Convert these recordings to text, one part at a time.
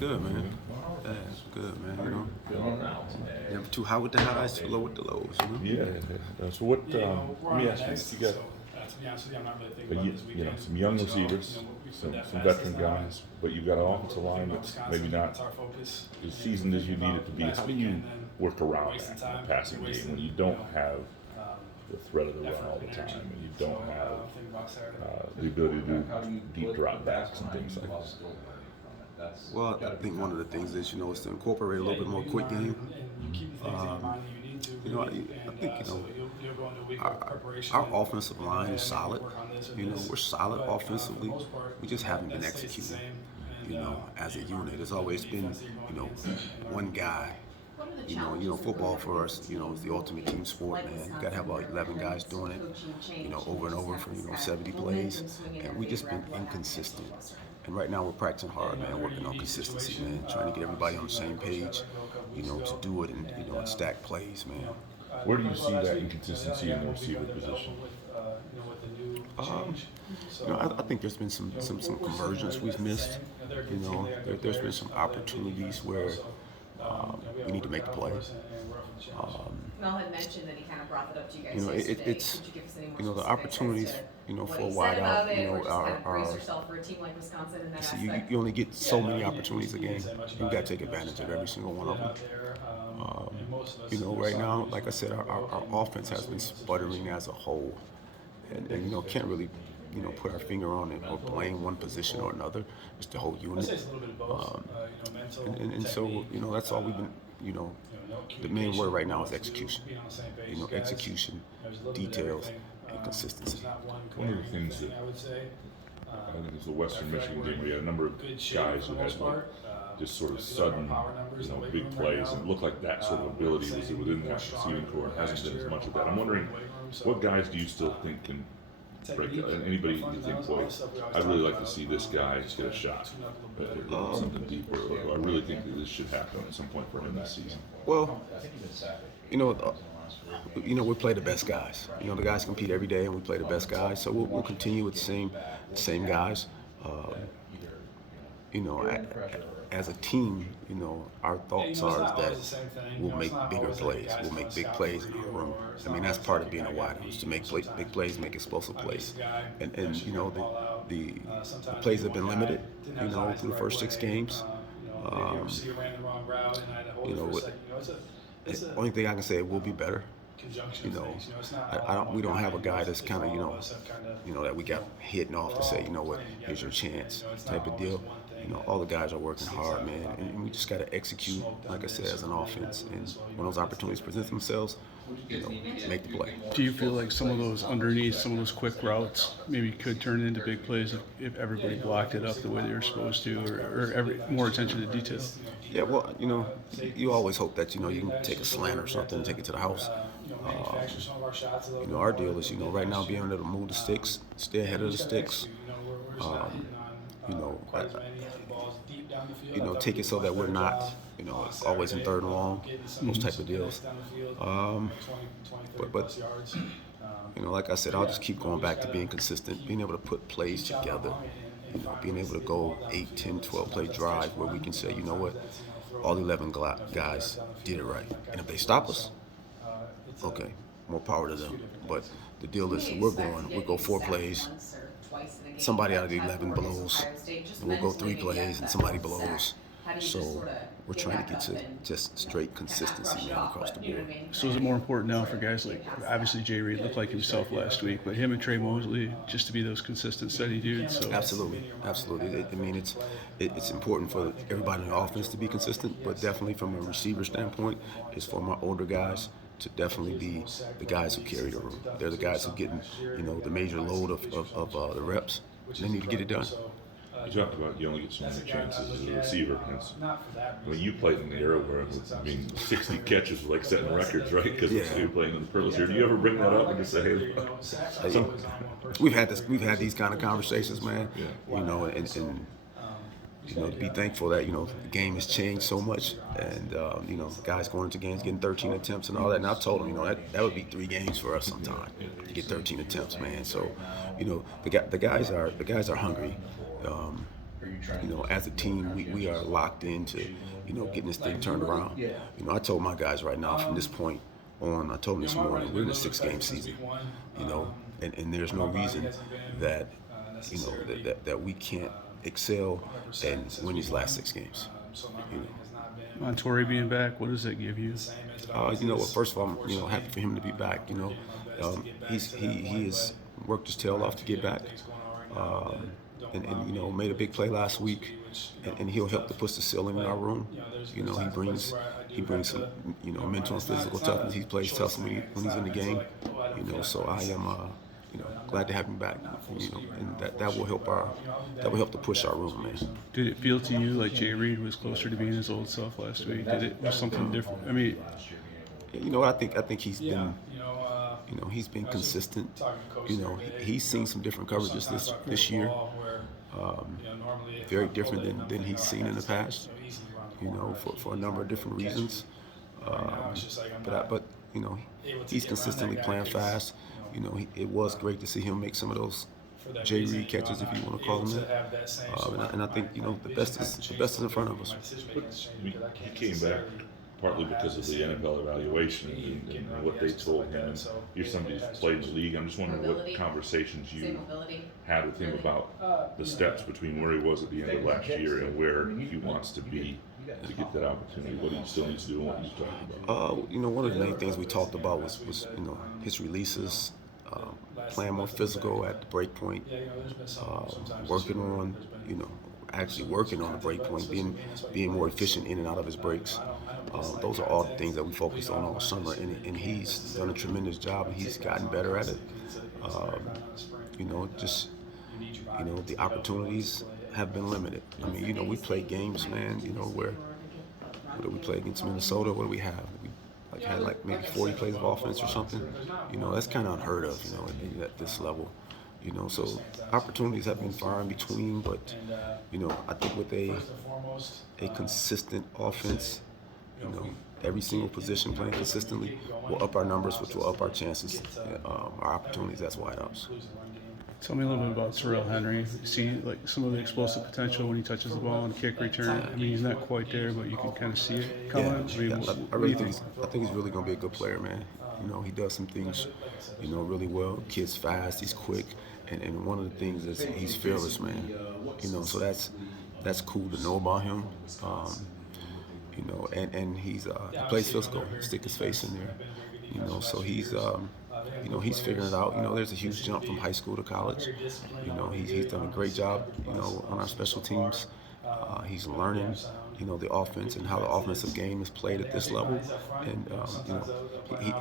good, man. Yeah, it's good, man. Never too high with the highs, too low with the lows. So what? Let me ask you. You got some young receivers, some veteran guys, but you've got an offensive line that's maybe not as seasoned as you need it to be. How do you work around that in the passing game when you don't have the threat of the run all the time, and you don't have the ability to do deep drop backs and things like that? Well, I think one of the things is, is to incorporate a little bit more quick game. I think, our offensive line is solid. We're solid offensively. We just haven't been executing, as a unit. It's always been, one guy. Football for us, is the ultimate team sport, man. You gotta have about 11 guys doing it, over and over for, 70 plays. And we just been inconsistent. And right now we're practicing hard, man, working on consistency, man, trying to get everybody on the same page, to do it and stack plays, man. Where do you see that inconsistency in the receiver position? I think there's been some conversions we've missed. There's been some opportunities where we need to make the play. Mel had mentioned that he kind of brought that up to you guys yesterday. It's Could you give us any more the specifics opportunities, as to for a what he wide said out, about it, or just kind of brace are yourself for a team like Wisconsin in that see, aspect? you only get so many opportunities a game. You got to take advantage of every single one of them. Right now, like I said, our offense has been sputtering as a whole, and can't really put our finger on it or blame one position or another. It's the whole unit. And so that's all we've been. The main word right now is execution. Execution, details, and consistency. One of the things that I think is the Western Michigan game, where you had a number of guys who had just sort of sudden, big plays, and it looked like that sort of ability was within that receiving core, and hasn't been as much of that. I'm wondering, what guys do you still think can break out? And anybody you think, boy, I'd really like to see this guy get a shot at something deeper, or I really think that this should happen at some point for him this season? Well, we play the best guys. The guys compete every day, and we play the best guys. So we'll continue with the same guys. As a team, our thoughts are that we'll make bigger plays. We'll make big plays in our room. I mean, that's part of being a wideout, is to make big plays, make explosive plays. And the plays have been limited, through the first 6 games. The only thing I can say, it will be better. We don't have a guy that's kind of, that we got hitting off to say, here's your chance type of deal. All the guys are working hard, man, and we just got to execute, like I said, as an offense. And when those opportunities present themselves, make the play. Do you feel like some of those underneath, some of those quick routes maybe could turn into big plays if everybody blocked it up the way they were supposed to, or more attention to detail? Yeah, well, you always hope that, you can take a slant or something and take it to the house. Our deal is, right now being able to move the sticks, stay ahead of the sticks. Take it so that we're not, always in 3rd and long, those type of deals. But like I said, I'll just keep going back to being consistent, being able to put plays together, being able to go 8, 10, 12 play drive where we can say, you know what, all 11 guys did it right. And if they stop us, okay, more power to them. But the deal is, we'll go 4 plays. Somebody out of the 11 blows, and we'll go 3 plays and somebody blows. So we're trying to get to just straight consistency, man, across the board. So is it more important now for guys like, obviously Jayden Reed looked like himself last week, but him and Tre Mosley, just to be those consistent, steady dudes? So. Absolutely. It's important for everybody in the offense to be consistent, but definitely from a receiver standpoint, it's for my older guys to definitely be the guys who carry the room. They're the guys who are getting, the major load of the reps. They need to get it done. You talked about you only get so many chances as a receiver. When you played in the era where 60 catches was like setting records, right? Because you were playing in the Pearls here. Do you ever bring that up and just say, hey, we've had these kind of conversations, man. And to be thankful that the game has changed so much, and guys going into games getting 13 attempts and all that. And I've told them, that would be 3 games for us sometime to get 13 attempts, man. So, the guys are hungry. as a team, we are locked into, getting this thing turned around. I told my guys right now from this point on, I told them this morning, we're in a 6-game season, and there's no reason that, that we can't excel and win these last 6 games. On Torrey being back, what does that give you? Well, first of all, I'm happy for him to be back. He has worked his tail off to get back, and made a big play last week, and he'll help to push the ceiling in our room. He brings some mental and physical toughness. He plays tough when he's in the game. So I am glad to have him back. And that will help to push our room, man. Did it feel to you like Jay Reed was closer to being his old self last week? Did it was something different? I mean, I think he's been, he's been consistent. He's seen some different coverages this year, very different than he's seen in the past. For a number of different reasons. But he's consistently playing fast. It was great to see him make some of those Jay Reed catches, if you want to call them that. And I think the best is in front of us. But he came back partly because of the NFL evaluation and what they told him. And you're somebody who's played the league. I'm just wondering what conversations you had with him about the steps between where he was at the end of last year and where he wants to be to get that opportunity. What he still needs to do and what he's talking about. One of the main things we talked about was his releases, playing more physical at the break point, working on the break point, being more efficient in and out of his breaks. Those are all the things that we focused on all summer, and he's done a tremendous job, and he's gotten better at it. The opportunities have been limited. I mean, we play games, man, where what do we play against Minnesota? What do we have? We had maybe 40 plays of offense or something. That's kind of unheard of, at this level. So opportunities have been far in between, but, I think with a consistent offense, every single position playing consistently will up our numbers, which will up our chances, our opportunities as wideouts. Tell me a little bit about Tyrell Henry. You see some of the explosive potential when he touches the ball on kick return. I mean, he's not quite there, but you can kind of see it coming. I really think he's really going to be a good player, man. He does some things, really well. Kid's fast, he's quick, and one of the things is he's fearless, man. So that's cool to know about him. And he plays physical, stick his face in there. So he's figuring it out. There's a huge jump from high school to college. He's done a great job, on our special teams. He's learning, the offense and how the offensive game is played at this level, and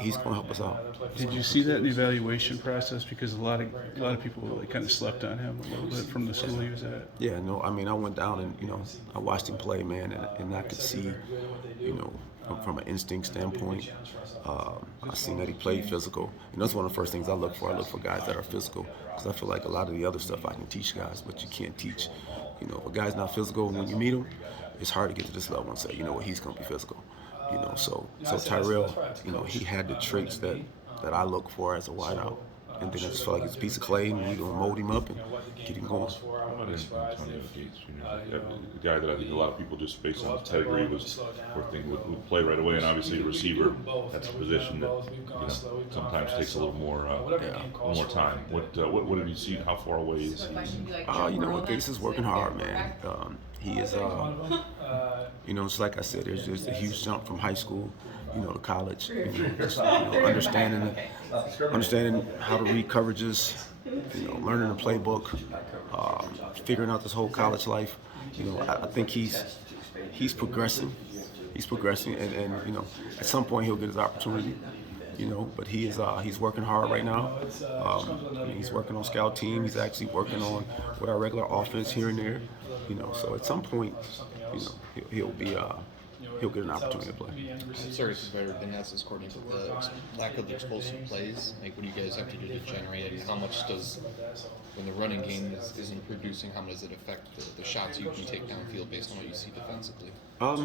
he's going to help us out. Did you see that in the evaluation process? Because a lot of people kind of slept on him a little bit from the school he was at. Yeah, no, I mean, I went down and I watched him play, man, and I could see, from an instinct standpoint, I seen that he played physical. And that's one of the first things I look for. I look for guys that are physical, because I feel like a lot of the other stuff I can teach guys, but you can't teach. If a guy's not physical, when you meet him, it's hard to get to this level and say, he's going to be physical. So Tyrell, he had the traits that I look for as a wideout. And then I just felt like it's a piece of clay, and we're going to mold him up and get him going. How about Antonio Gates, the guy that I think a lot of people just based on his pedigree would play right away, and obviously a receiver, that's a position that sometimes takes a little more time. What have you seen? How far away is he? Gates is working hard, man. He is, it's like I said, there's a huge jump from high school, to college. Understanding how to read coverages, learning the playbook, figuring out this whole college life. I think he's progressing. He's progressing, and at some point he'll get his opportunity. But he's working hard right now. He's working on scout team. He's actually working on with our regular offense here and there. So at some point, he'll get an opportunity to play. I'm sorry if you've ever been asked this, Courtney, but the lack of the explosive plays, what do you guys have to do to generate it? How much does, when the running game isn't producing, how much does it affect the shots you can take downfield based on what you see defensively? I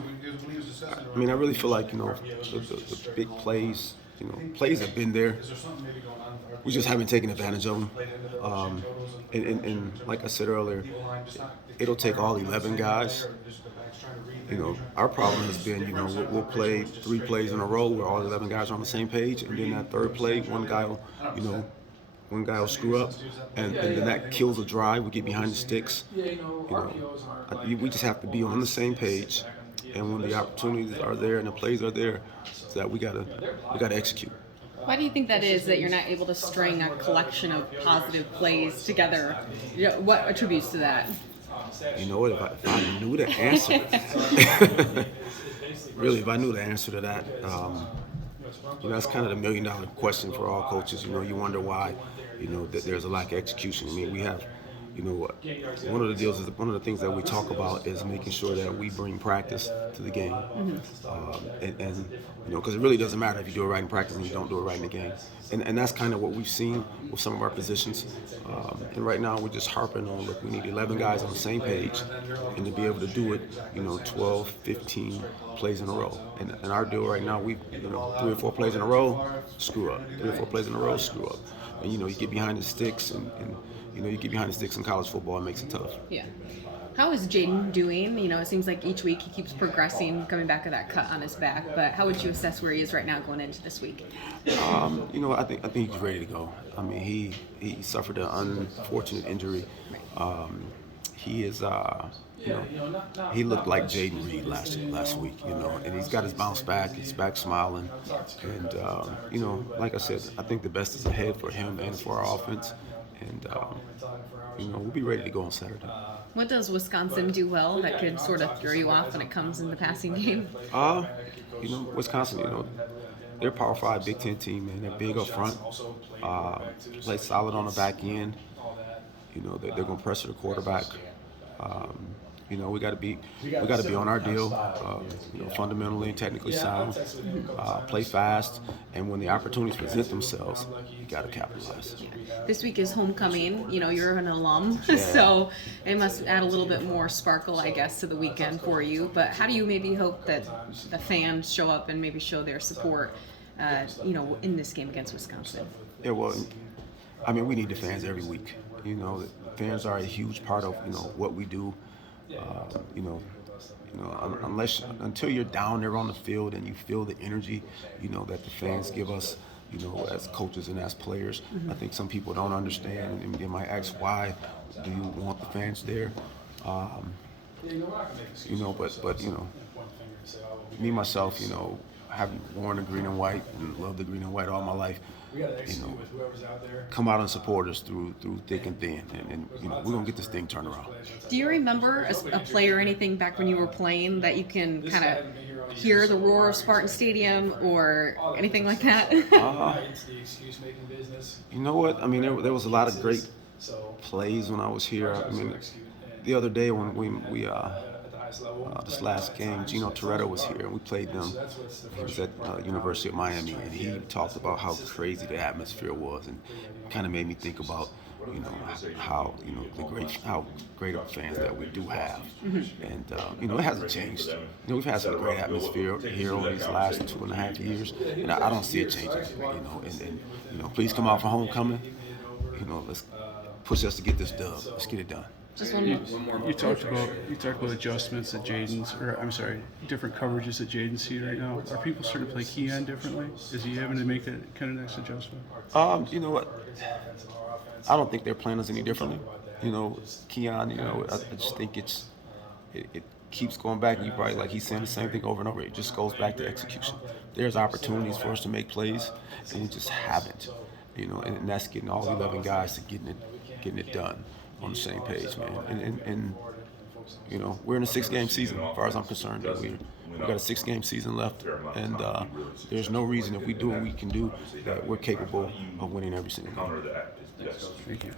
really feel like, the big plays, plays have been there. We just haven't taken advantage of them. And like I said earlier, it'll take all 11 guys. Our problem has been, we'll play 3 plays in a row where all 11 guys are on the same page, and then that third play, one guy will screw up, and then that kills a drive. We get behind the sticks. We just have to be on the same page, and when the opportunities are there and the plays are there, so that we gotta execute. Why do you think that is, that you're not able to string a collection of positive plays together? What attributes to that? If I knew the answer to that, really, if I knew the answer to that, that's kind of the $1 million question for all coaches. You wonder why, that there's a lack of execution. I mean, we have, one of the things that we talk about is making sure that we bring practice to the game. And because it really doesn't matter if you do it right in practice and you don't do it right in the game. And that's kind of what we've seen with some of our positions. And right now we're just harping on, look, we need 11 guys on the same page, and to be able to do it, 12, 15 plays in a row. And our deal right now, we 3 or 4 plays in a row, screw up. 3 or 4 plays in a row, screw up. And you get behind the sticks, and you get behind the sticks in college football, it makes it tough. Yeah. How is Jayden doing? It seems like each week he keeps progressing, coming back with that cut on his back. But how would you assess where he is right now going into this week? I think he's ready to go. I mean, he suffered an unfortunate injury. He is, he looked like Jayden Reed last week, and he's got his bounce back. He's back smiling, and like I said, I think the best is ahead for him and for our offense, and we'll be ready to go on Saturday. What does Wisconsin do well that could sort of throw you off when it comes in the passing game? Wisconsin, they're a Power 5 Big Ten team, man. They're big up front, play solid on the back end. They're going to pressure the quarterback. We got to be on our deal. Fundamentally and technically sound. Play fast, and when the opportunities present themselves, you got to capitalize. This week is homecoming. You're an alum, so it must add a little bit more sparkle, I guess, to the weekend for you. But how do you maybe hope that the fans show up and maybe show their support, in this game against Wisconsin? Yeah, well, I mean, we need the fans every week. The fans are a huge part of what we do. Until you're down there on the field and you feel the energy, that the fans give us, as coaches and as players. I think some people don't understand, and they might ask, why do you want the fans there? But me myself, having worn the green and white and loved the green and white all my life, come out and support us through thick and thin, and we're gonna get this thing turned around. Do you remember a play or anything back when you were playing that you can kind of hear the roar of Spartan Stadium or anything like that? You know what? I mean, there was a lot of great plays when I was here. I mean, the other day when we this last game, Gino Toretto was here, and we played them. He was at University of Miami, and he talked about how crazy the atmosphere was, and kind of made me think about, how how great of fans that we do have, and it hasn't changed. We've had some great atmosphere here over these last 2.5 years, and I don't see it changing. And please come out for homecoming. Let's push us to get this dub. Let's get it done. Just one more. You talked about adjustments that different coverages that Jayden's seeing right now. Are people starting to play Keon differently? Is he having to make that kind of next adjustment? You know what? I don't think they're playing us any differently. Keon, I just think it keeps going back, and you probably, like he's saying the same thing over and over. It just goes back to execution. There's opportunities for us to make plays, and we just haven't. And that's getting all 11 guys to getting it done on the same page, man. And we're in a 6-game season, as far as I'm concerned. We've got a 6-game season left, and there's no reason, if we do what we can do, that we're capable of winning every single game. Thank you.